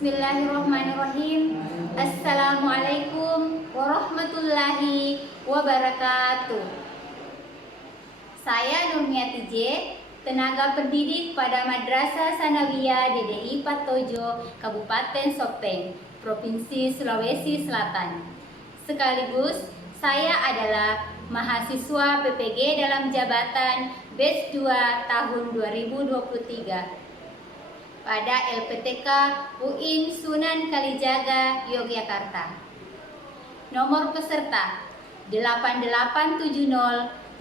Bismillahirrahmanirrahim. Assalamualaikum warahmatullahi wabarakatuh. Saya Nurmiati J, tenaga pendidik pada Madrasah Sanawiyah DDI Patojo, Kabupaten Sopeng, Provinsi Sulawesi Selatan. Sekaligus saya adalah mahasiswa PPG dalam jabatan batch 2 tahun 2023 pada LPTK UIN Sunan Kalijaga, Yogyakarta. Nomor peserta 8870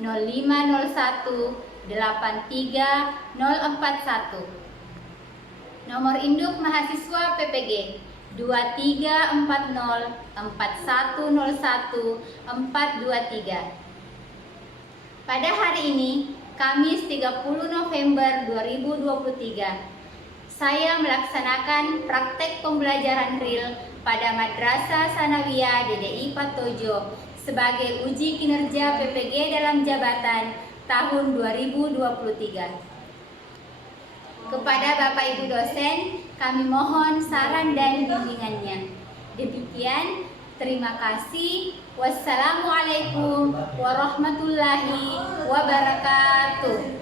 0501 83041. Nomor induk mahasiswa PPG 2340 4101 423. Pada hari ini, Kamis 30 November 2023, saya melaksanakan praktek pembelajaran real pada Madrasah Sanawiyah DDI Patojo sebagai uji kinerja PPG dalam jabatan tahun 2023. Kepada Bapak Ibu dosen, kami mohon saran dan bimbingannya. Demikian, terima kasih. Wassalamualaikum warahmatullahi wabarakatuh.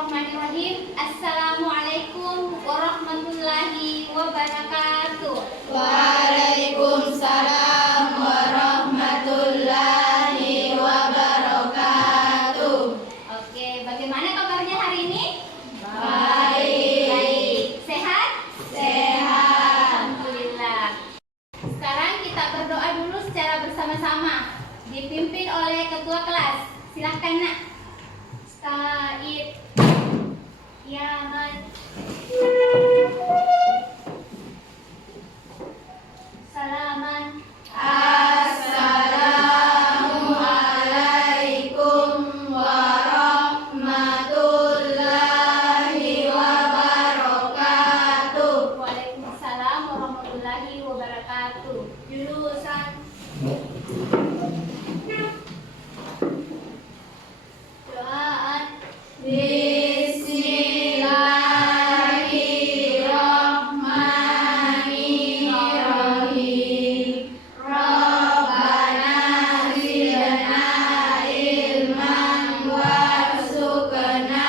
Bismillahirrahmanirrahim. Assalamualaikum warahmatullahi wabarakatuh. Waalaikumsalam warahmatullahi wabarakatuh. Oke, bagaimana kabarnya hari ini? Baik. Baik. Sehat? Sehat. Alhamdulillah. Sekarang kita berdoa dulu secara bersama-sama, dipimpin oleh ketua kelas. Silahkan, Nak. Said. Yaman. Salaman. Assalamualaikum warahmatullahi wabarakatuh. Waalaikumsalam warahmatullahi wabarakatuh. Jurusan. Doaan. Bismillahirrahmanirrahim. Rabbana zidna ilman warzuqna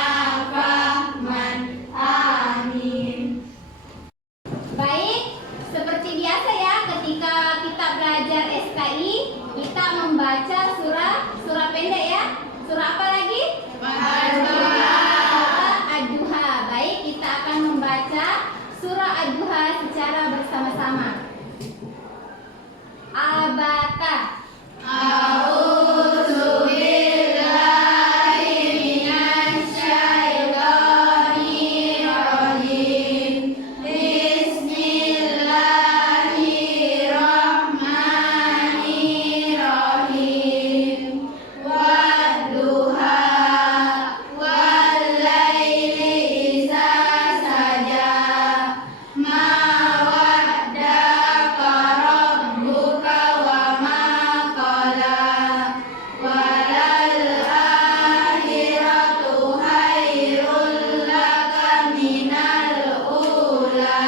fahman. Amin. Baik, seperti biasa ya, ketika kita belajar SKI, kita membaca surah pendek ya. Surah apa lagi? Ad-Duha. Baik, kita akan membaca surah Ad-Duha secara bersama-sama. Al-Baqarah. A'udzu billahi minasyaitonir rajim. Bismillahirrahmanirrahim. Wadduha wal laili idza saja. Ma waddaka rabbuka wa ma qala. Walal akhiratu khairul laka minal ula.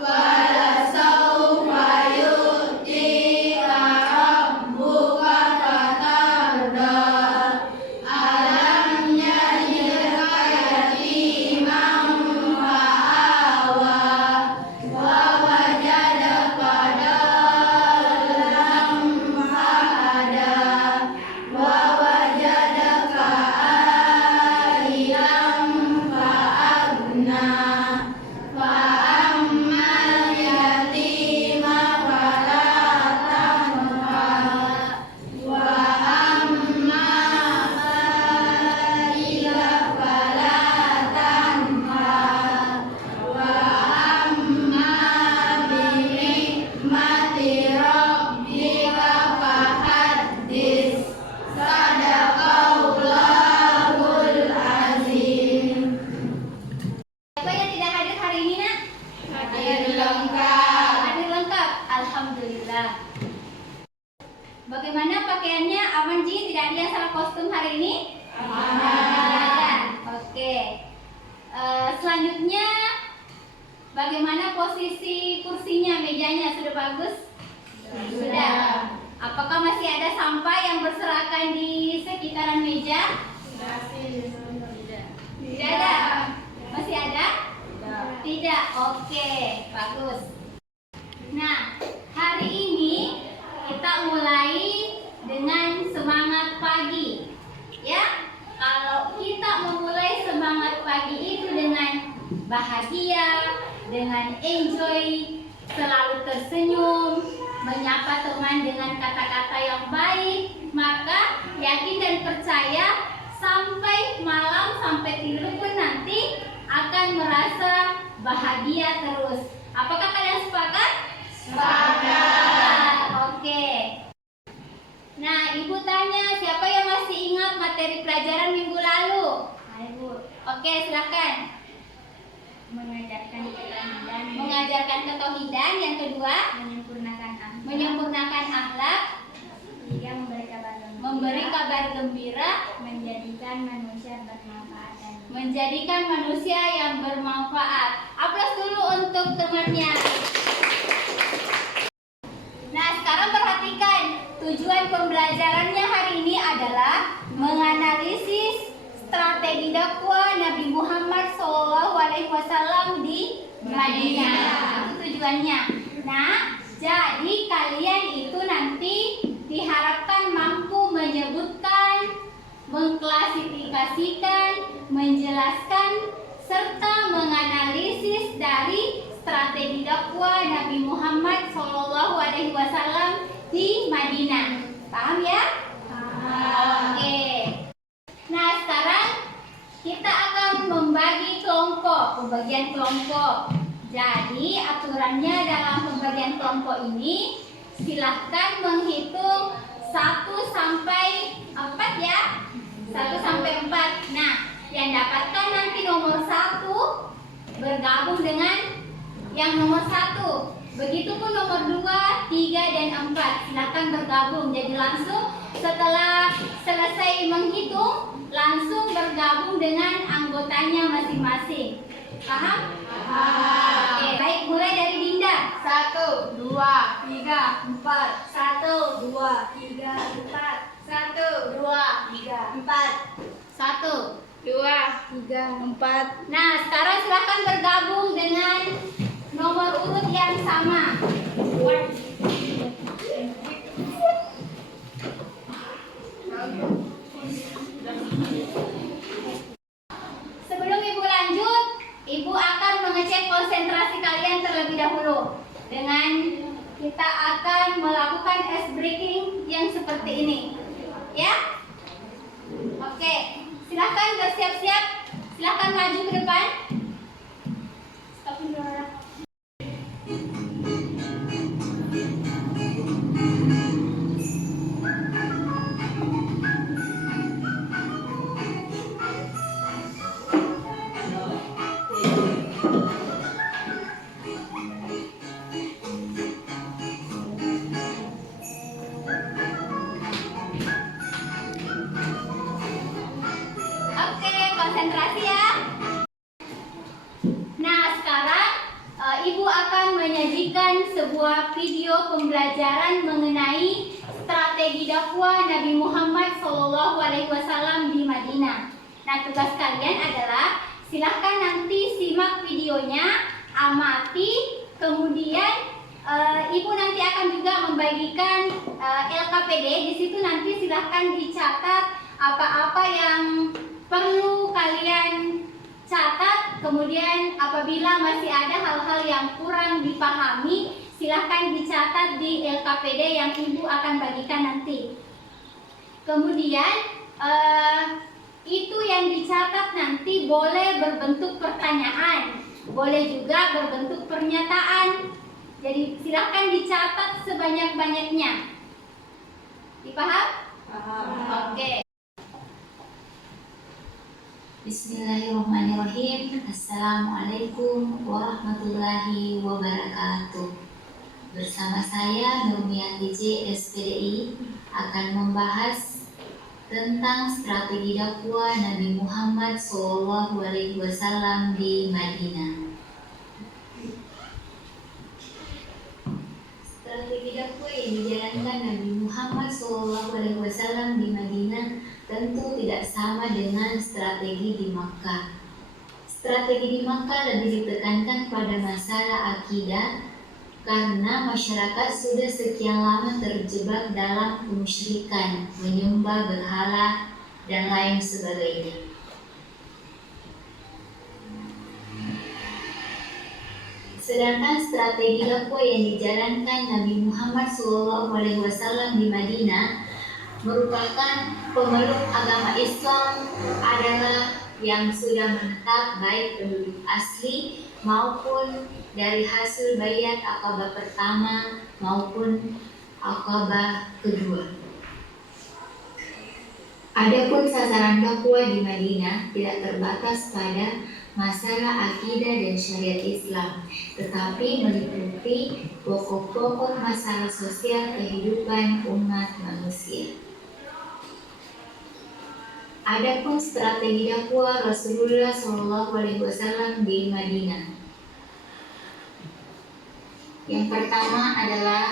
Walasawfa yu'tika rabbuka fatarda. Alam yajidka yatiman fa'awa. Wa wajadaka dallam fahada. Wa wajadaka ailam fa'agna. Fa'ammal yatima fala taqhar. Wa amma sa'ila fala tanhar. Wa amma bi ni'mati rabbika fahaddits. Sadaqallahul azim. Siapa yang tidak hadir hari ini, Nak? Hadir lengkap. Hadir lengkap. Alhamdulillah. Bagaimana pakaiannya? Aman Ji? Tidak ada yang salah kostum hari ini? Aman. Oke. Selanjutnya, bagaimana bagaimana posisi kursinya, mejanya? Sudah bagus? Sudah. Apakah masih ada sampah yang berserakan di sekitaran meja? Tidak ada. Masih ada? Tidak. Oke, bagus. Nah, hari ini kita mulai dengan semangat pagi. Ya, kalau kita memulai semangat pagi itu dengan bahagia, dengan enjoy, selalu tersenyum, menyapa teman dengan kata-kata yang baik, maka yakin dan percaya sampai malam, sampai tidur pun nanti akan merasa bahagia terus. Apakah kalian sepakat? Sepakat. Oke. Nah, Ibu tanya, siapa yang masih ingat materi pelajaran minggu lalu? Ibu. Oke, silakan. Mengajarkan ketauhidan. Mengajarkan ketauhidan. Yang kedua, menyempurnakan akhlak. Tiga, memberi kabar gembira. Memberi kabar gembira. Menjadikan manusia bermanfaat. Menjadikan manusia yang bermanfaat. Aplaus dulu untuk temannya. Nah, sekarang perhatikan. Tujuan pembelajarannya hari ini adalah menganalisis strategi dakwah Nabi Muhammad SAW di Madinah. Itu tujuannya. Nah, jadi kalian itu nanti diharapkan mampu menyebutkan, mengklasifikasikan, menjelaskan, serta menganalisis dari strategi dakwah Nabi Muhammad SAW di Madinah. Paham ya? Paham. Oke. Nah, sekarang kita akan membagi kelompok, pembagian kelompok. Jadi, aturannya dalam pembagian kelompok ini silahkan menghitung 1 sampai 4 ya. 1 sampai 4. Nah, yang dapatkan nanti nomor 1 bergabung dengan yang nomor 1. Begitupun nomor 2, 3, dan 4. Silahkan bergabung. Jadi langsung setelah selesai menghitung, langsung bergabung dengan anggotanya masing-masing. Paham? Paham. Oke, baik, mulai dari Dinda. 1, 2, 3, 4. 1, 2, 3, 4. 1, 2, 3, 4. 1. 2, 3, 4. Nah, sekarang silahkan bergabung dengan nomor urut yang sama. Sebelum Ibu lanjut, Ibu akan mengecek konsentrasi kalian terlebih dahulu. Dengan kita akan melakukan ice breaking yang seperti ini. Ya? Oke, silahkan bersiap-siap. Silahkan maju ke depan. Stopin dulu. Oke, konsentrasi ya. Nah, sekarang Ibu akan menyajikan sebuah video pembelajaran mengenai strategi dakwah Nabi Muhammad SAW di Madinah. Nah, tugas kalian adalah silahkan nanti simak videonya, amati, kemudian Ibu nanti akan juga membagikan LKPD. Di situ nanti silahkan dicatat apa-apa yang perlu kalian catat. Kemudian apabila masih ada hal-hal yang kurang dipahami, silahkan dicatat di LKPD yang Ibu akan bagikan nanti. Kemudian itu yang dicatat nanti boleh berbentuk pertanyaan, boleh juga berbentuk pernyataan. Jadi silahkan dicatat sebanyak-banyaknya. Dipaham? Paham. Oke. Bismillahirrahmanirrahim. Assalamualaikum warahmatullahi wabarakatuh. Bersama saya Nurmiati J, SPDI akan membahas tentang strategi dakwah Nabi Muhammad SAW di Madinah. yang dijalankan Nabi Muhammad SAW di Madinah tentu tidak sama dengan strategi di Makkah. Strategi di Makkah lebih ditekankan pada masalah akidah karena masyarakat sudah sekian lama terjebak dalam kemusyrikan, menyembah berhala, dan lain sebagainya. Sedangkan strategi dakwah yang dijalankan Nabi Muhammad SAW di Madinah merupakan pemeluk agama Islam adalah yang sudah menetap baik penduduk asli maupun dari hasil baiat Aqabah pertama maupun Aqabah kedua. Adapun sasaran dakwah di Madinah tidak terbatas pada masalah akidah dan syariat Islam, tetapi meliputi pokok-pokok masalah sosial kehidupan umat manusia. Adapun strategi dakwah Rasulullah SAW di Madinah, yang pertama adalah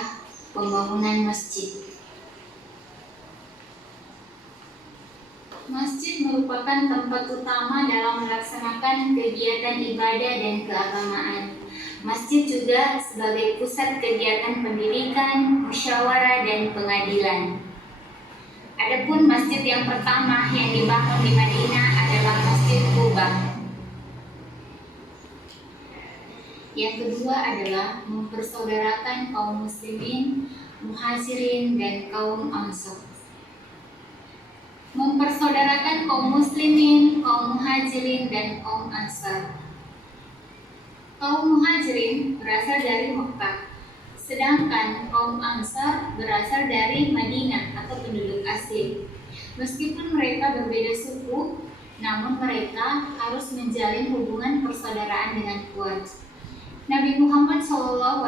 pembangunan masjid. Masjid merupakan tempat utama dalam melaksanakan kegiatan ibadah dan keagamaan. Masjid juga sebagai pusat kegiatan pendidikan, musyawarah, dan pengadilan. Adapun masjid yang pertama yang dibangun di Madinah adalah Masjid Quba. Yang kedua adalah mempersaudarakan kaum muslimin, muhajirin, dan kaum ansor. Mempersaudarakan kaum muslimin, kaum muhajirin, dan kaum ansar. Kaum muhajirin berasal dari Mekah, sedangkan kaum ansar berasal dari Madinah atau penduduk asli. Meskipun mereka berbeda suku, namun mereka harus menjalin hubungan persaudaraan dengan kuat. Nabi Muhammad SAW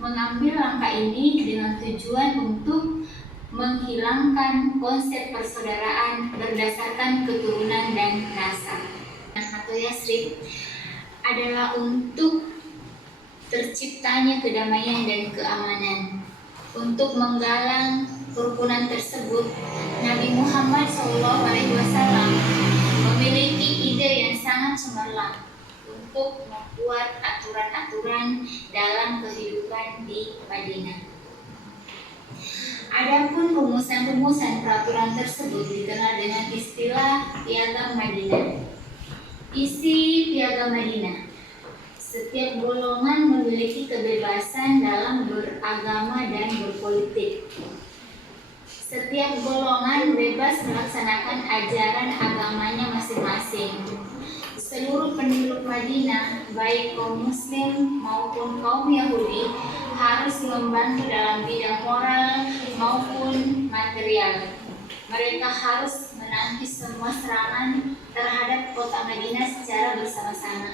mengambil langkah ini dengan tujuan untuk menghilangkan konsep persaudaraan berdasarkan keturunan dan nasab. Atau Yasrib adalah untuk terciptanya kedamaian dan keamanan. Untuk menggalang kerukunan tersebut, Nabi Muhammad SAW memiliki ide yang sangat cemerlang untuk membuat aturan-aturan dalam kehidupan di Madinah. Adapun rumusan-rumusan peraturan tersebut dikenal dengan istilah Piagam Madinah. Isi Piagam Madinah: setiap golongan memiliki kebebasan dalam beragama dan berpolitik. Setiap golongan bebas melaksanakan ajaran agamanya masing-masing. Seluruh penduduk Madinah, baik kaum muslim maupun kaum Yahudi, harus membantu dalam bidang moral maupun material. Mereka harus menangkis semua serangan terhadap kota Madinah secara bersama-sama.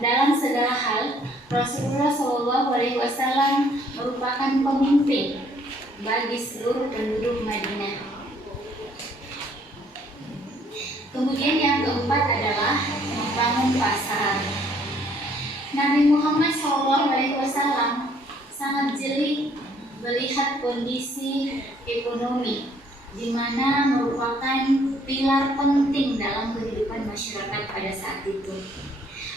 Dalam segala hal, Rasulullah SAW merupakan pemimpin bagi seluruh penduduk Madinah. Kemudian yang keempat adalah membangun pasar. Nabi Muhammad SAW sangat jeli melihat kondisi ekonomi, di mana merupakan pilar penting dalam kehidupan masyarakat pada saat itu.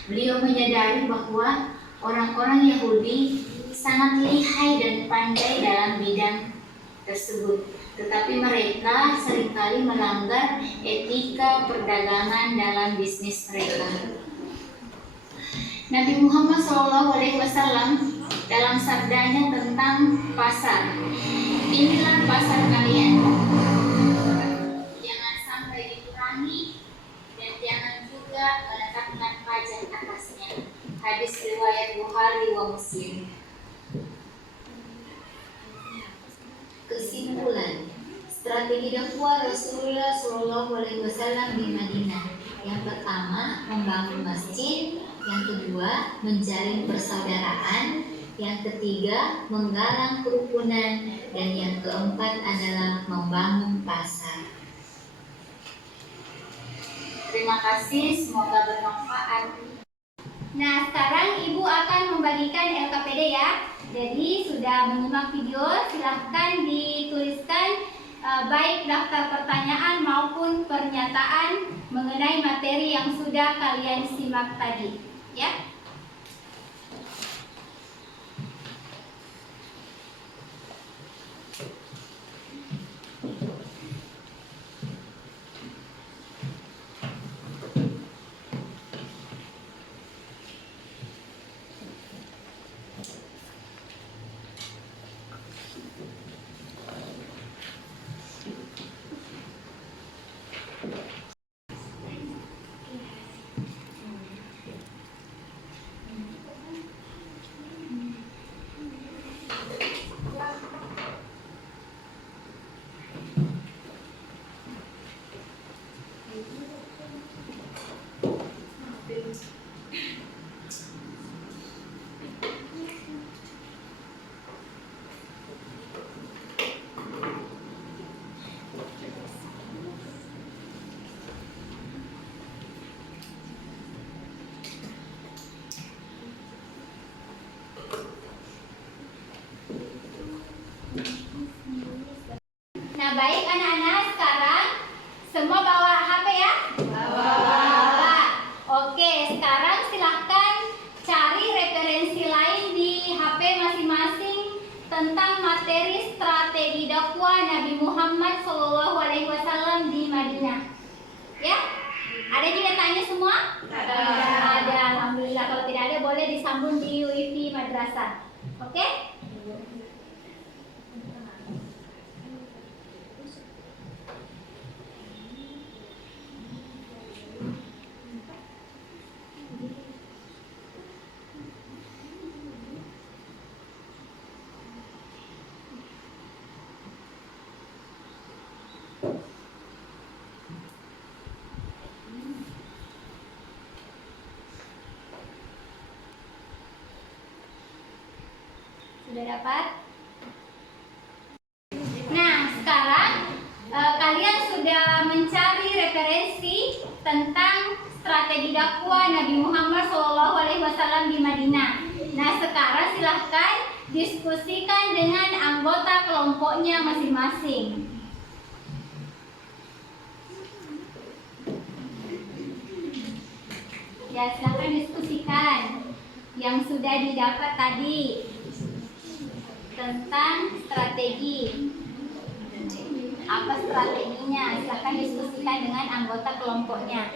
Beliau menyadari bahwa orang-orang Yahudi sangat lihai dan pandai dalam bidang tersebut, tetapi mereka seringkali melanggar etika perdagangan dalam bisnis mereka. Nabi Muhammad SAW dalam sabdanya tentang pasar, inilah pasar kalian, jangan sampai dikurangi dan jangan juga menetapkan pajak atasnya. Hadis riwayat Bukhari wa Muslim. Kesimpulan, strategi dakwah Rasulullah SAW di Madinah. Yang pertama, membangun masjid. Yang kedua, menjalin persaudaraan. Yang ketiga, menggalang kerukunan. Dan yang keempat adalah membangun pasar. Terima kasih, semoga bermanfaat. Nah, sekarang Ibu akan membagikan LKPD ya. Jadi sudah menyimak video, silahkan dituliskan baik daftar pertanyaan maupun pernyataan mengenai materi yang sudah kalian simak tadi, ya. Nah, baik anak-anak, sekarang semua bawa HP ya? Bawa. Oke, sekarang silahkan cari referensi lain di HP masing-masing tentang materi strategi dakwah Nabi Muhammad SAW di Madinah. Ya? Ada juga tanya semua? Ada. Alhamdulillah. Kalau tidak ada boleh disambung di wifi madrasah. Oke? Sudah dapat? Nah, sekarang kalian sudah mencari referensi tentang strategi dakwah Nabi Muhammad SAW di Madinah. Nah, sekarang silahkan diskusikan dengan anggota kelompoknya masing-masing. Ya, silahkan diskusikan yang sudah didapat tadi tentang strategi. Apa strateginya? Silahkan diskusikan dengan anggota kelompoknya.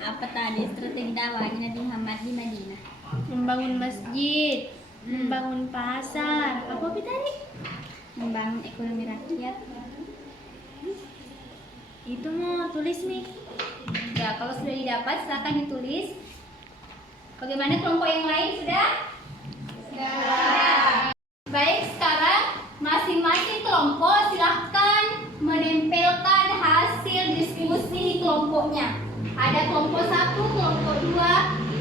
Apa tadi strategi dakwahnya Nabi Muhammad di Madinah? Membangun masjid, membangun pasar, apa tadi? Membangun ekonomi rakyat. Itu mau tulis nih. Ya, kalau sudah didapat silahkan ditulis. Bagaimana kelompok yang lain sudah? Sudah. Baik, sekarang masing-masing kelompok silahkan menempelkan hasil diskusi kelompoknya. Ada kelompok 1, kelompok 2,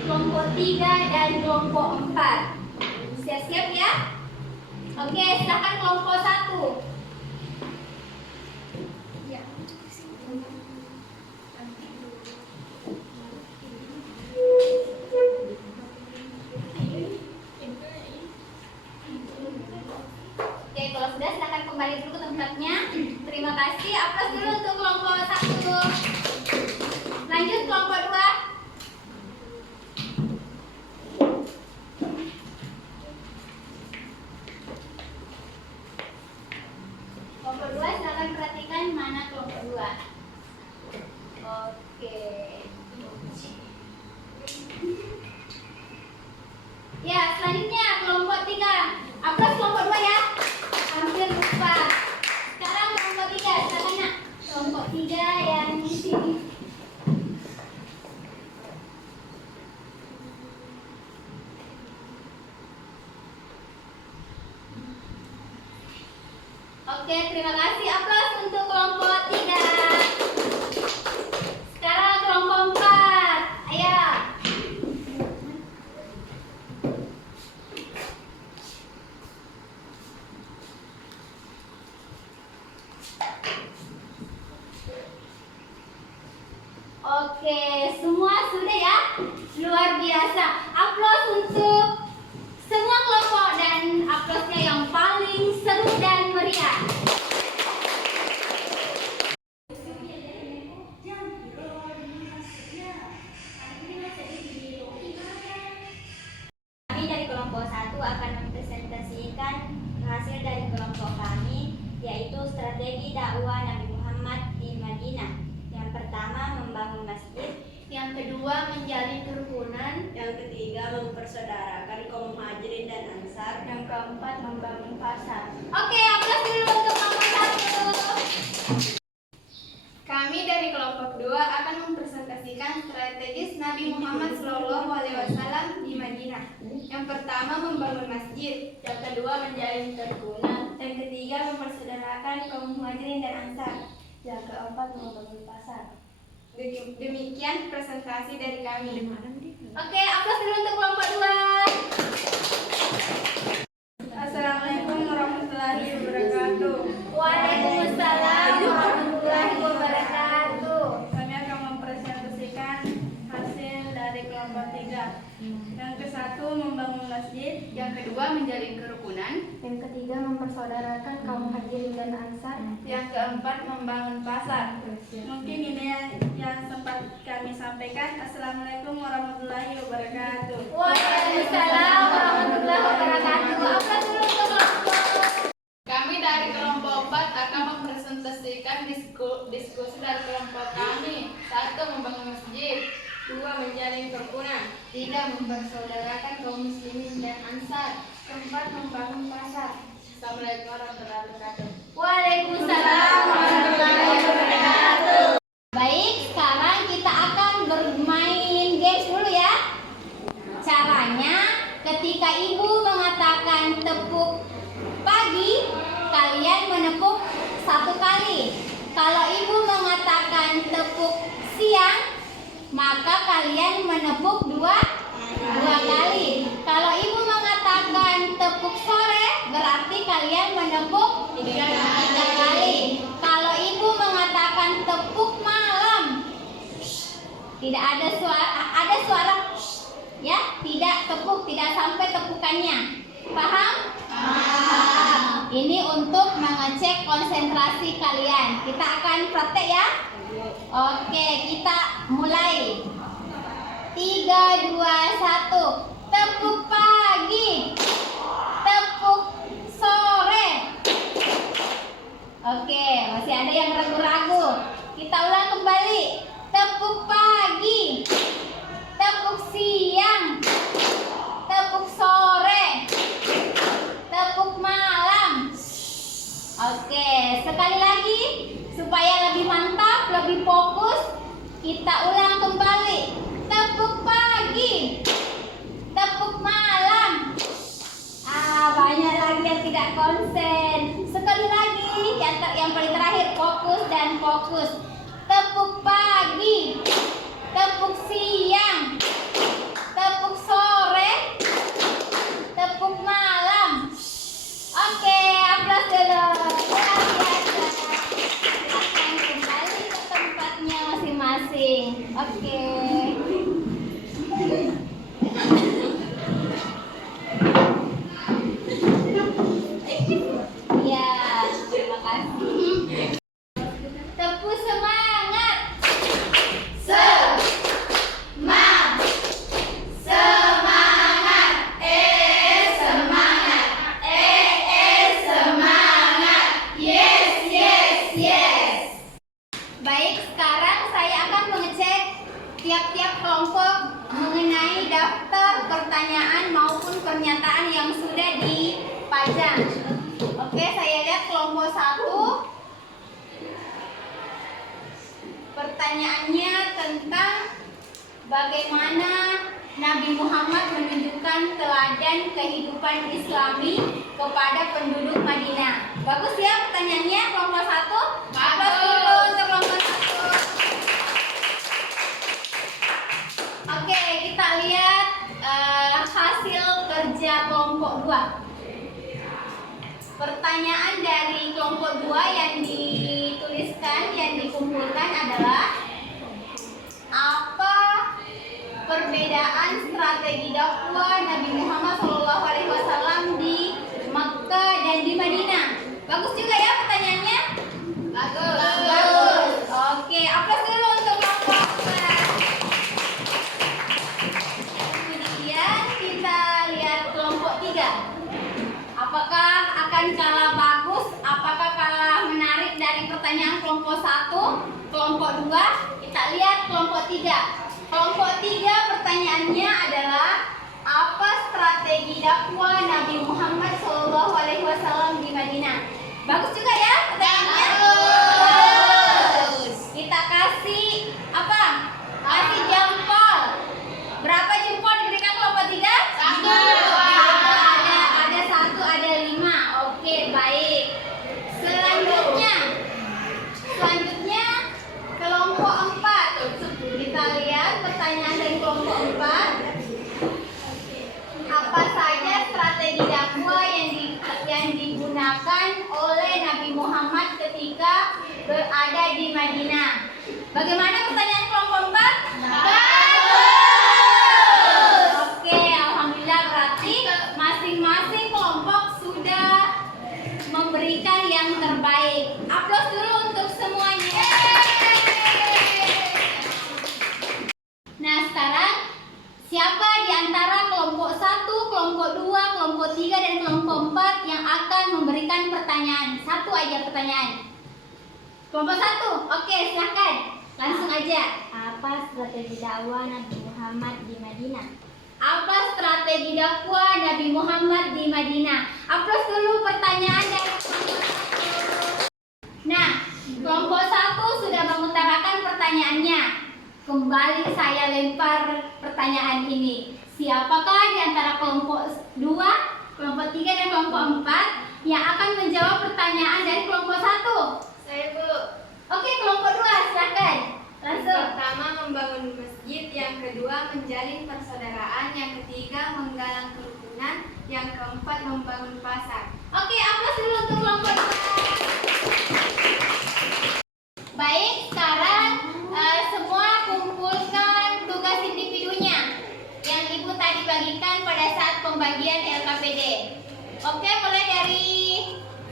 kelompok 3, dan kelompok 4. Siap-siap ya? Oke, silahkan kelompok 1. Oke, kalau sudah silahkan kembali dulu ke tempatnya. Terima kasih. Aplaus dulu untuk kelompok 1. Lanjut kelompok 2. Kelompok 2 silahkan perhatikan mana kelompok 2. Oke. Ya, selanjutnya kelompok 3. Aplaus kelompok 2 ya. Hampir lupa. Sekarang kelompok 3, silakan nak. Kelompok 3 yang di sini. Oke, terima kasih. Aplaus untuk kelompok 3. Sekarang kelompok 4. Ayo. akan mempresentasikan hasil dari kelompok kami, yaitu strategi dakwah Nabi Muhammad di Madinah. Yang pertama, membangun masjid. Yang kedua, menjalin kerukunan. Yang ketiga, mempersaudarakan kaum muhajirin dan ansar. Yang keempat, membangun pasar. Oke, aplaus dulu untuk nomor 1. Kami dari kelompok 2 akan mempresentasikan strategis Nabi Muhammad SAW di Madinah. Yang pertama, membangun masjid. Yang kedua, menjalin kerukunan. Yang ketiga, mempersaudarakan kaum muhajirin dan ansar. Yang keempat, membangun pasar. Demikian presentasi dari kami. Oke, aplaus dulu untuk kelompok 2. Assalamualaikum warahmatullahi wabarakatuh. Waalaikumsalam warahmatullahi wabarakatuh. Kami akan mempresentasikan hasil dari kelompok 3. Yang ke-1, membangun masjid. Yang kedua, menjalin kerukunan. Yang ketiga, mempersaudarakan kaum muhajirin dan ansar. Yang keempat, membangun pasar. Mungkin ini yang sempat kami sampaikan. Assalamualaikum warahmatullahi wabarakatuh. Waalaikumsalam warahmatullahi wabarakatuh. Aplaus dulu untuk kelompok. Kami dari kelompok 4 akan mempresentasikan diskusi dari kelompok kami. 1. Membangun masjid. 2. Menjalin kerukunan. 3. Mempersaudarakan kaum muslimin dan ansar. 4. Membangun pasar. Assalamualaikum warahmatullahi wabarakatuh. Waalaikumsalam warahmatullahi wabarakatuh. Baik, sekarang kita akan bermain games dulu ya. Caranya, ketika ibu mengatakan tepuk pagi, kalian menepuk 1 kali. Kalau ibu mengatakan tepuk siang, maka kalian menepuk 2 kali. Kalau ibu mengatakan tepuk sore, berarti kalian menepuk 3 kali. Kalau ibu mengatakan tepuk malam, tidak ada suara ya, tidak tepuk, tidak sampai tepukannya. Paham? Paham. Ini untuk mengecek konsentrasi kalian. Kita akan praktek ya. Oke, kita mulai. 3, 2, 1. Tepuk pagi. Tepuk sore. Oke, masih ada yang ragu-ragu. Kita ulang kembali. Tepuk pagi. Tepuk siang. Tepuk sore. Tepuk malam. Oke, sekali lagi supaya lebih mantap, lebih fokus. Kita ulang kembali. Tepuk pagi. Tepuk malam. Banyak lagi yang tidak konsen. Sekali lagi, yang paling terakhir, fokus dan fokus. Tepuk pagi. Tepuk siang. Tepuk sore. Tepuk malam. Oke, aplaus dulu. Luar biasa. Silakan kembali ke tempatnya masing-masing. Oke. Ya, terima kasih. Tepuk semangat. Baik, sekarang saya akan mengecek tiap-tiap kelompok mengenai daftar pertanyaan maupun pernyataan yang sudah dipajang. Oke, saya lihat kelompok 1. Pertanyaannya tentang bagaimana Nabi Muhammad menunjukkan teladan kehidupan Islami kepada penduduk Madinah. Bagus ya pertanyaannya kelompok 1? Aplaus dulu untuk kelompok 1. Oke, kita lihat hasil kerja kelompok 2. Pertanyaan dari kelompok 2 yang dituliskan, yang dikumpulkan adalah apa perbedaan strategi dakwah Nabi Muhammad SAW di Makkah dan di Madinah. Bagus juga ya pertanyaannya? Bagus. Oke, aplaus dulu untuk kelompok 2. Kemudian kita lihat kelompok 3. akan kalah bagus? Apakah kalah menarik dari pertanyaan kelompok 1, kelompok 2? Kita lihat kelompok 3. Kelompok 3 pertanyaannya adalah apa strategi dakwah Nabi Muhammad SAW di Madinah? Bagus juga ya pertanyaannya? Bagus. Kita kasih apa? Kasih jempol. Berapa jempol diberikan kelompok 3? 1. Ada 1, ada 5. Oke, baik. Selanjutnya kelompok 4. Kita lihat pertanyaan dari kelompok 4. Apa saja strategi dakwah yang digunakan oleh Nabi Muhammad ketika berada di Madinah? Bagaimana pertanyaan kelompok 4? Oke, alhamdulillah berarti masing-masing kelompok sudah memberikan yang terbaik. Aplaus dulu untuk semuanya. Nah, sekarang siapa di antara kelompok 1, kelompok 2, kelompok 3, dan kelompok 4 yang akan memberikan pertanyaan? Satu aja pertanyaan. Kelompok 1, oke silahkan. Langsung aja. Apa strategi dakwah Nabi Muhammad di Madinah? Apa strategi dakwah Nabi Muhammad di Madinah? Aplaus dulu pertanyaan dari kelompok 1. Nah, kelompok 1 sudah mengutarakan pertanyaannya. Kembali saya lempar pertanyaan ini. Siapakah di antara kelompok 2, kelompok 3, dan kelompok 4 yang akan menjawab pertanyaan dari kelompok 1? Saya Bu. Oke, kelompok 2 silakan. Langsung. Pertama membangun masjid, yang kedua menjalin persaudaraan, yang ketiga menggalang kerukunan, yang keempat membangun pasar. Oke, aplaus dulu untuk kelompok 2. Baik, sekarang semua kumpulkan tugas individunya yang Ibu tadi bagikan pada saat pembagian LKPD. Oke, mulai dari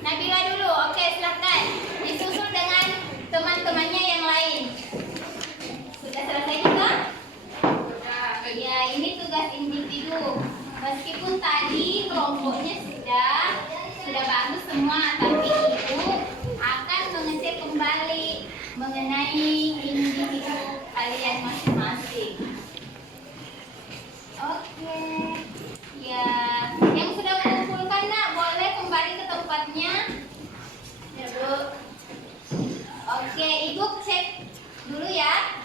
Nabila dulu. Oke, silakan. Disusul dengan teman-temannya yang lain. Sudah selesai juga? Ya, ini tugas individu. Meskipun tadi kelompoknya sudah bagus semua, tapi Ibu akan mengecek kembali mengenai individu kalian masing-masing. Oke. Ya, yang sudah mengumpulkan nak boleh kembali ke tempatnya. Ya, Bu. Oke, Ibu cek dulu ya.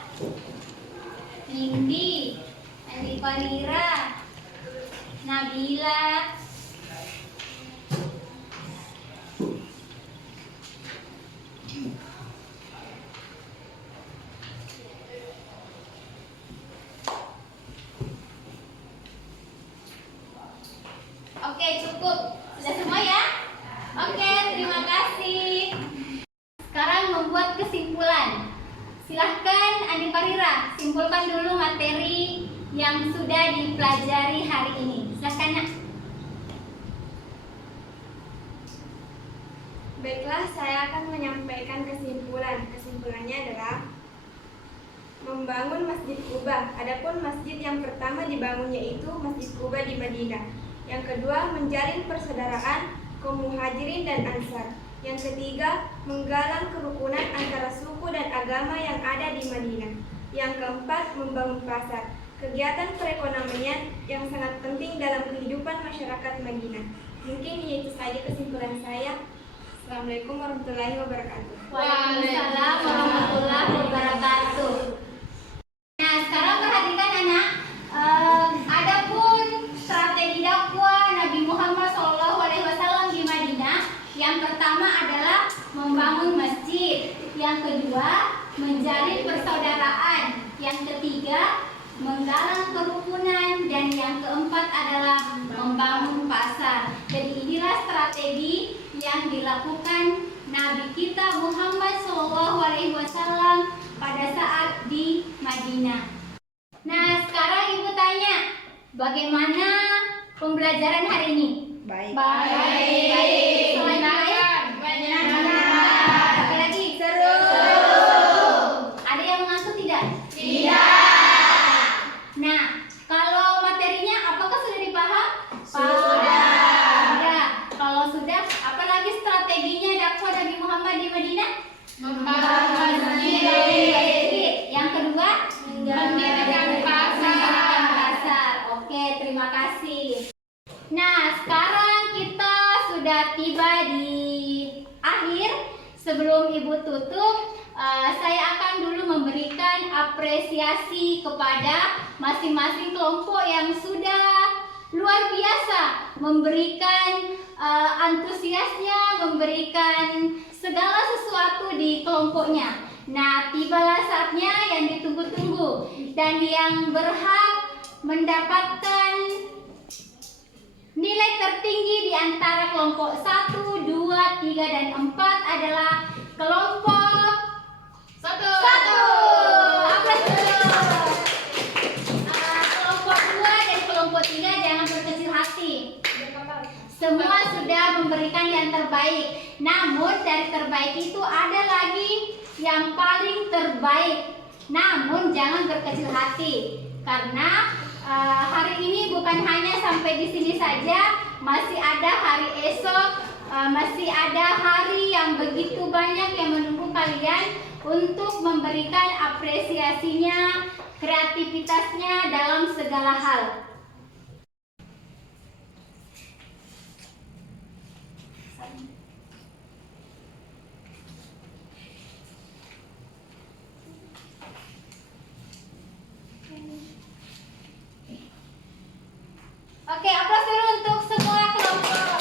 Indi, Andi Palira, Nabila, oke, cukup. Sudah semua ya? Oke, terima kasih. Sekarang membuat kesimpulan. Silahkan Andi Parira, simpulkan dulu materi yang sudah dipelajari hari ini. Silahkan nak. Baiklah, saya akan menyampaikan kesimpulan. Kesimpulannya adalah membangun Masjid Quba. Adapun masjid yang pertama dibangun yaitu Masjid Quba di Madinah. Yang kedua, menjalin persaudaraan kaum Muhajirin dan Ansar. Yang ketiga, menggalang kerukunan antara suku dan agama yang ada di Madinah. Yang keempat, membangun pasar. Kegiatan perekonomian yang sangat penting dalam kehidupan masyarakat Madinah. Mungkin itu saja kesimpulan saya. Assalamualaikum warahmatullahi wabarakatuh. Waalaikumsalam warahmatullahi wabarakatuh. Nah, sekarang perhatikan anak. Adapun strategi dakwah Nabi Muhammad SAW di Madinah, yang pertama adalah membangun masjid, yang kedua menjalin persaudaraan, yang ketiga menggalang kerukunan, dan yang keempat adalah membangun pasar. Jadi inilah strategi yang dilakukan Nabi kita Muhammad SAW pada saat di Madinah. Nah, sekarang Ibu tanya, bagaimana pembelajaran hari ini? Baik. Baik. Selain baik, menyenangkan. Apa lagi? Seru. Ada yang mengantuk tidak? Tidak. Nah, kalau materinya apakah sudah dipaham? Sudah. Kalau sudah, apa kasih. Nah, sekarang kita sudah tiba di akhir. Sebelum Ibu tutup, saya akan dulu memberikan apresiasi kepada masing-masing kelompok yang sudah luar biasa memberikan antusiasnya, memberikan segala sesuatu di kelompoknya. Nah, tibalah saatnya yang ditunggu-tunggu dan yang berhak mendapatkan nilai tertinggi di antara kelompok 1, 2, 3, dan 4 adalah kelompok 1. Aplaus dulu. Kelompok 2 dan kelompok 3 jangan berkecil hati. Semua sudah memberikan yang terbaik. Namun dari terbaik itu ada lagi yang paling terbaik. Namun jangan berkecil hati karena hari ini bukan hanya sampai di sini saja, masih ada hari esok, masih ada hari yang begitu banyak yang menunggu kalian untuk memberikan apresiasinya, kreativitasnya dalam segala hal. Oke, aplaus dulu untuk semua kelompok.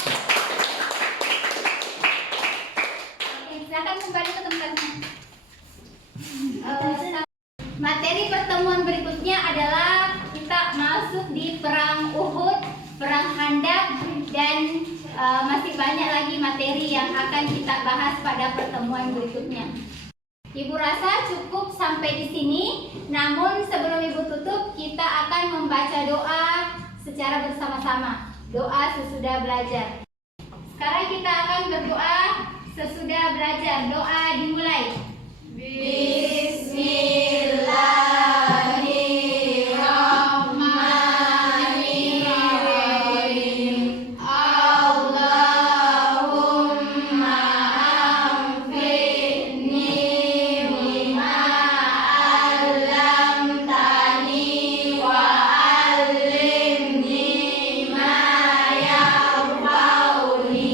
Oke, silakan kembali ke tempatnya. Materi pertemuan berikutnya adalah kita masuk di perang Uhud, perang Khandaq, dan masih banyak lagi materi yang akan kita bahas pada pertemuan berikutnya. Ibu rasa cukup sampai di sini. Namun sebelum Ibu tutup, kita akan membaca doa secara bersama-sama. Doa sesudah belajar. Sekarang kita akan berdoa sesudah belajar. Doa dimulai. Bismillahirrahmanirrahim. Allahumma anfirni bima 'allamtani wa 'allimni ma yanfa'uni.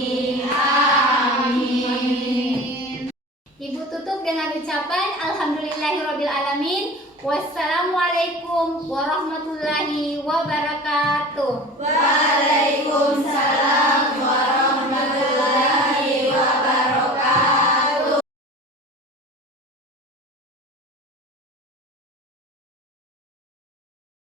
Amin. Ibu tutup dengan ucapan alhamdulillahirrabbilalamin. Wassalamualaikum warahmatullahi wabarakatuh. Waalaikumsalam.